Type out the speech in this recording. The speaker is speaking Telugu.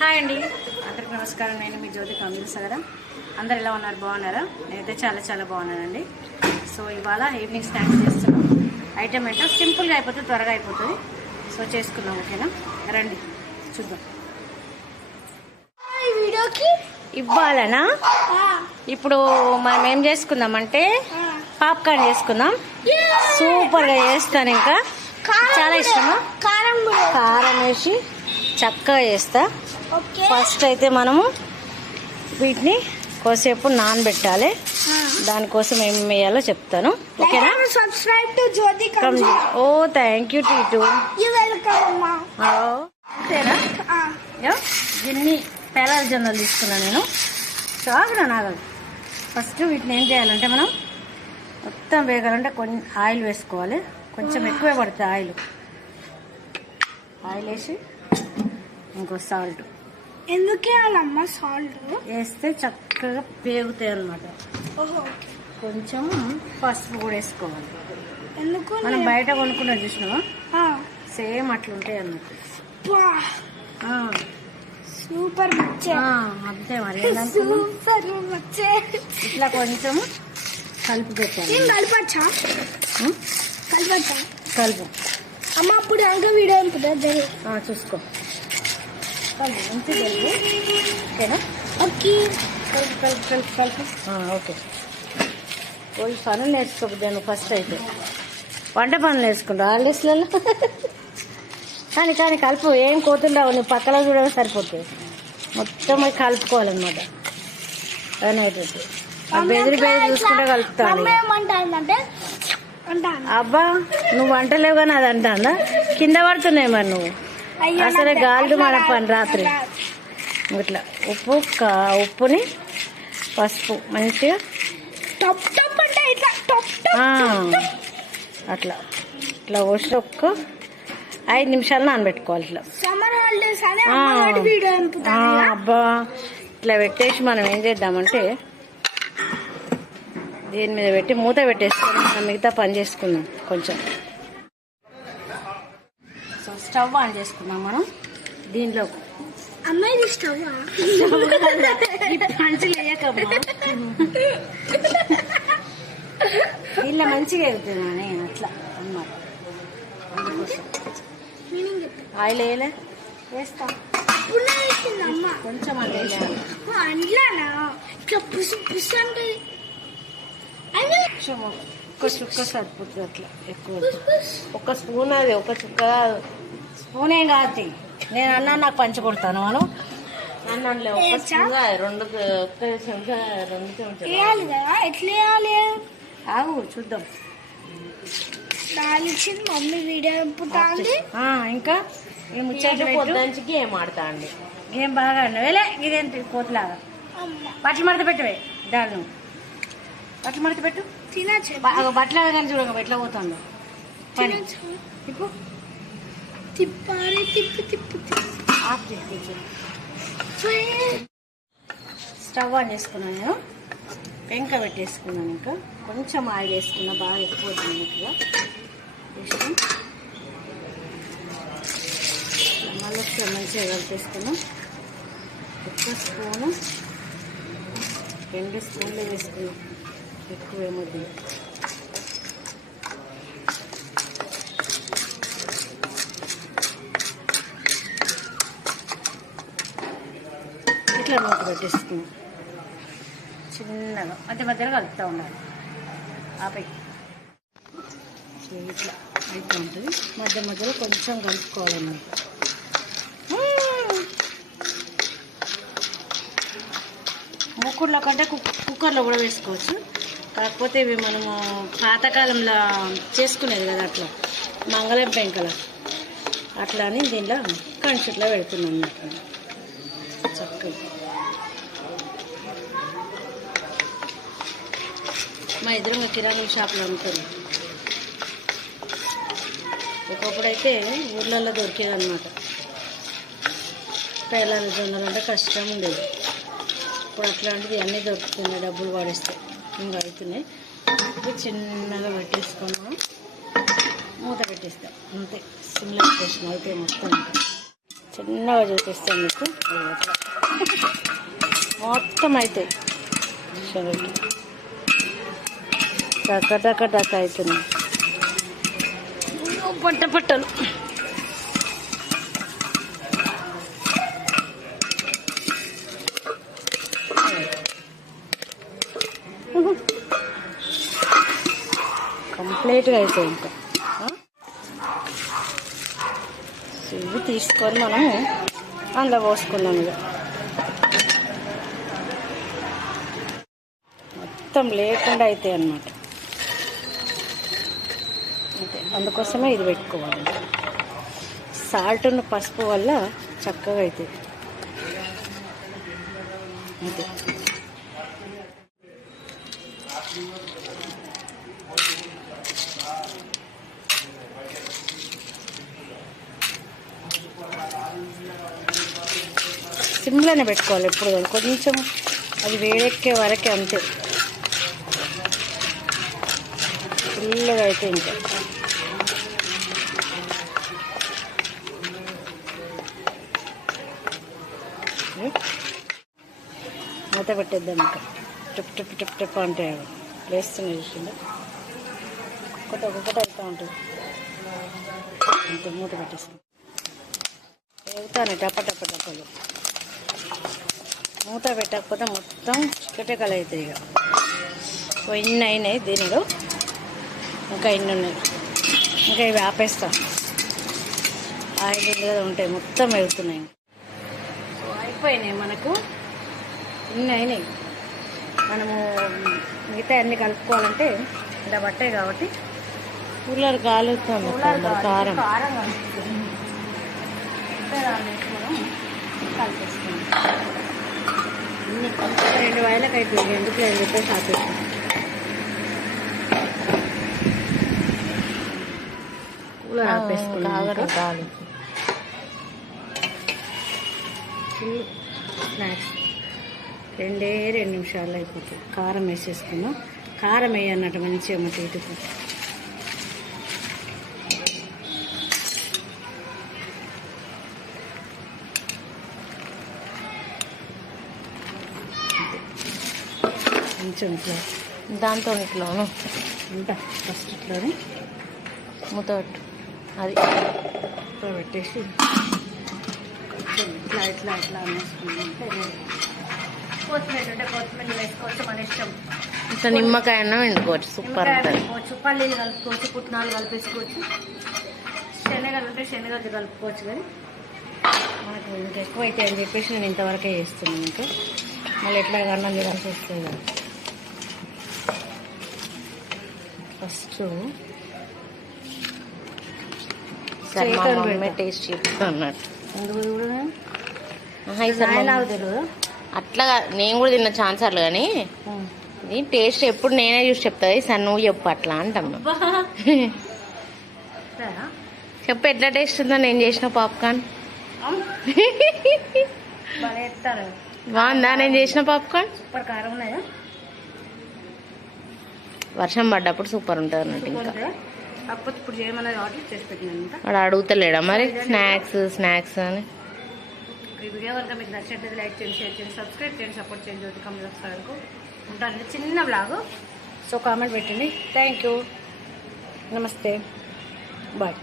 హాయ్ అండి. అందరికి నమస్కారం. నేను మీ జ్యోతి కమిల్స్ కదా అందరు ఎలా ఉన్నారు? బాగున్నారా? నేనైతే చాలా చాలా బాగున్నానండి. సో ఇవాళ ఈవినింగ్ స్నాక్స్ చేస్తున్నాం. ఐటమ్ ఏంటో సింపుల్గా అయిపోతుంది త్వరగా అయిపోతుంది. సో చేసుకుందాం ఓకేనా? రండి చూద్దాం. ఇవ్వాలనా? ఇప్పుడు మనం ఏం చేసుకుందాం అంటే పాప్కార్న్ చేసుకుందాం. సూపర్గా చేస్తాను ఇంకా. చాలా ఇష్టమా? కారం వేసి చక్కగా చేస్తా. ఫస్ట్ అయితే మనము వీటిని కొద్దిసేపు నానబెట్టాలి. దానికోసం ఏం వేయాలో చెప్తాను. ఓకేనా సబ్స్క్రైబ్ టు జ్యోతి కమ్ ఓ థ్యాంక్ యూ టీటు యో, గిన్ని పేలాల జొన్నలు తీసుకున్నా నేను. ఆగరా నాగదు ఫస్ట్ వీటిని ఏం చేయాలంటే మనం మొత్తం వేగాలంటే కొన్ని ఆయిల్ వేసుకోవాలి. కొంచెం ఎక్కువే పడుతుంది ఆయిల్. ఆయిల్ వేసి ఇంకో సాల్ట్. ఎందుకే వాళ్ళమ్మ సాల్ట్ వేస్తే చక్కగా పేగుతాయి అన్నమాట. ఓహో కొంచెం పసుపు కూడా వేసుకోవాలి. ఎందుకు? మనం బయట కొనుక్కున్న చూసినావా? సేమ్ అట్లుంటాయి ఆ, సూపర్ అంతే మరి? సూపర్ ఇట్లా కొంచెం కలిపి పెట్టాలి. కలపచ్చా? కలపచ్చా? కలుపు. అమ్మ అప్పుడు అంక వీడియో చూసుకో. మంచి ఓకేనా? ఓకే. కలుపు కలుపు ఓకే. పోయి పనులు ఫస్ట్ అయితే. వంట పనులు నేర్చుకుంటా హాలిడేస్లలో? కానీ కానీ కలుపు ఏం కోతుండవు నువ్వు పక్కన కూడా సరిపోతుంది మొత్తం అది కలుపుకోవాలన్నమాట. అని అవుతుంది బెదిరి బెదిరి చూసుకుంటే కలుపుతాను అబ్బా నువ్వు వంటలేవు కానీ అది అంటాందా? కింద పడుతున్నాయి మరి నువ్వు. అసలే గాలిదు మన పని రాత్రి. ఇట్లా ఉప్పు కా- ఉప్పుని పసుపు మంచిగా టప్ టప్ అంటే ఇట్లా టప్ ఆ, టప్ అట్లా ఇట్లా పోసి ఒక్క ఐదు నిమిషాలు నానబెట్టుకోవాలి ఇట్లా. అబ్బా ఇట్లా పెట్టేసి మనం ఏం చేద్దామంటే దీని మీద పెట్టి మూత పెట్టేసుకొని మిగతా పని చేసుకుందాం కొంచెం. స్టవ్ ఆన్ చేసుకుందాం మనం. దీనిలో అమ్మాయి స్టవ్ ఈ పంచులు వేయకమ్మా. దీనిలో మంచిగా వెళ్తున్నా నేను అట్లా అన్నమాట. అందుకోసం ఆయిల్ వేయలే? వేస్తా. అమ్మ. కొంచెం ఇట్లా పుసి పుసి అంటే అది. కొంచెం ఒక్క చుక్క సరిపోతుంది అట్లా ఎక్కువ. ఒక స్పూన్ అది ఒక చుక్క స్పూన్ ఏం కాదు. నేను అన్నా నాకు పంచి కొడతాను అను. అన్నంలే రెండు చెంచా ఎట్లా వేయాలి ఆగు చూద్దాం. దాల్చింది మమ్మీ వీడియో ఇంకా? ఈ ముచ్చట్లు ఏం ఆడతా అండి ఏం బాగా వేలే ఇదేంటి కోతిలాగా? అమ్మ. బట్టలు మడత పెట్టవే. దాని నువ్వు. బట్టలు మడత పెట్టు. తినచ్చు. బట్టలు కానీ చూడక ఎట్లా పోతుందో. ఇప్పుడు తిప్పి తిప్పి ఆఫ్ చేసి. స్టవ్ ఆన్ చేసుకున్నాను నేను. పెంక పెట్టేసుకున్నాను ఇంకా. కొంచెం ఆయిల్ వేసుకున్నా బాగా ఎక్కువ వేసుకుని మళ్ళీ ఒకసారి మంచిగా కలిపేసుకున్నాం. ఒక్క స్పూను. రెండు స్పూన్లు వేసుకున్నాం. ఎక్కువ ఏమొద్దు. ఇట్లా మూత పెట్టేసుకున్నాం చిన్నగా. మధ్య మధ్యలో కలుపుతూ ఉండాలి. ఆపై. ఇట్లా అయితే ఉంటుంది. మధ్య మధ్యలో కొంచెం కలుపుకోవాలన్నమాట. మూకుడులో కంటే కుక్కర్లో కూడా వేసుకోవచ్చు. కాకపోతే ఇవి మనము పాతకాలంలో చేసుకునేది కదా అట్లా. మంగళం పెంకల. అట్లా అని దీనిలో కంచుట్లో పెడుతున్నాం చక్కగా. మా ఎదురుగా కిరాణా షాప్లో అమ్ముతుంది ఒకప్పుడు అయితే ఊర్లలో దొరికేది అనమాట పేలాల జొన్నలు అంటే కష్టం ఉండేది. ఇప్పుడు అట్లాంటివి అన్నీ దొరుకుతున్నాయి డబ్బులు పడేస్తే. ఇంకా అవుతున్నాయి చిన్నగా పెట్టేసుకున్నాం. మూత పెట్టేస్తాం. అంతే. సిమ్లో పెట్టేసిన అయితే మొత్తం చిన్నగా చూపిస్తాం మీకు. మొత్తం అవుతాయి టక టక టక పట్ట పట్టలు. కంప్లీట్గా అయిపోయి ఇంకా. ఇవి తీసుకొని మనము అందులో పోసుకున్నాం ఇక. మొత్తం లేకుండా అవుతాయి అన్నమాట. అంతే. అందుకోసమే ఇది పెట్టుకోవాలి. సాల్ట్ ఉన్న పసుపు వల్ల చక్కగా అవుతుంది అంతే. సిమ్లోనే పెట్టుకోవాలి ఎప్పుడు కొంచెం అది వేడెక్కే వరకే అంతే. ఫుల్గా అయితే ఇంకా. మూత పెట్టేద్దాం ఇంకా. టిప్ టిప్ టిప్ టిప్ అంటే లేస్తున్నాయి చూసిందా ఒక్కొక్కటి ఒక్కొక్కటి అవుతూ ఉంటుంది. అంతే మూత పెట్టేస్తాం వెళ్తాను టప్ప టప్ప టప్పలు మూత పెట్టకపోతే మొత్తం చిక్కటెక్కలు అవుతాయి ఇక. ఇన్ని అయినాయి దీనిలో. ఇంకా ఇన్ని ఉన్నాయి. ఇంకా ఇవి ఆపేస్తాం. ఆయిల్ ఉంటాయి. మొత్తం వెళ్తున్నాయి అయిపోయినాయి మనకు. ఇన్ని అయినాయి. మనము మిగతా అన్ని కలుపుకోవాలంటే ఇలా పట్టాయి కాబట్టి కూలర్ కాలుతుంది కారం. కారం రెండు వేలకు అయిపోయింది ఎందుకు అని చెప్పేసి ఆపేస్తాం కూలర్ ఆపేసుకున్నాం స్నాక్స్. రెండే రెండు నిమిషాలు అయిపోతుంది కారం వేసేసుకున్నాం కారం వేయన్నట్టు మంచిగా మట్టి ఇటుకు కొంచెం ఇట్లా దాంతో ఇట్లాను ఉంటా ఫస్ట్ ఇట్లానే. మూత అది. పెట్టేసి. ఇట్లా ఇట్లా ఇట్లా అనేసుకుంటే కొత్తిమీర అంటే కొత్తిమీర వేసుకోవచ్చు మన ఇష్టం ఇట్లా నిమ్మకాయ అన్నం వండుకోవచ్చు సూపర్ వేసుకోవచ్చు పల్లీలు కలుపుకోవచ్చు పుట్నాలు కలిపేసుకోవచ్చు. శనగలు అంటే శనగలు కలుపుకోవచ్చు కానీ మనకు ఇంకా ఎక్కువ అయితే అని చెప్పేసి నేను ఇంతవరకే చేస్తున్నాను ఇంకా. మళ్ళీ ఎట్లా అన్నం తినాల్సి వస్తుంది ఫస్ట్. టేస్ట్ చెప్తా అన్నట్టు ఎందుకు కూడా తెలియదు అట్లా నేను కూడా తిన్న ఛాన్సర్లు కానీ ఇది టేస్ట్ ఎప్పుడు నేనే చూసి చెప్తా ఈసారి నువ్వు చెప్పు అట్లా అంటమ్మా చెప్పు ఎట్లా టేస్ట్ ఉందో నేను చేసిన పాప్కార్న్. బాగుందా? నేను చేసిన పాప్కార్న్? సూపర్ కారం ఉన్నాయా? వర్షం పడ్డప్పుడు సూపర్ ఉంటుంది అన్నట్టు ఇంకా. వాడు అడుగుతలేడా మరి? స్నాక్స్ స్నాక్స్ అని. ఈ వీడియో కనుక మీకు నచ్చినట్లయితే లైక్ చేయండి షేర్ చేయండి సబ్స్క్రైబ్ చేయండి సపోర్ట్ చేయండి జ్యోతి కమల్ వరకు ఉంటాను. చిన్న బ్లాగ్ సో కామెంట్ పెట్టండి. థ్యాంక్ యూ నమస్తే. బాయ్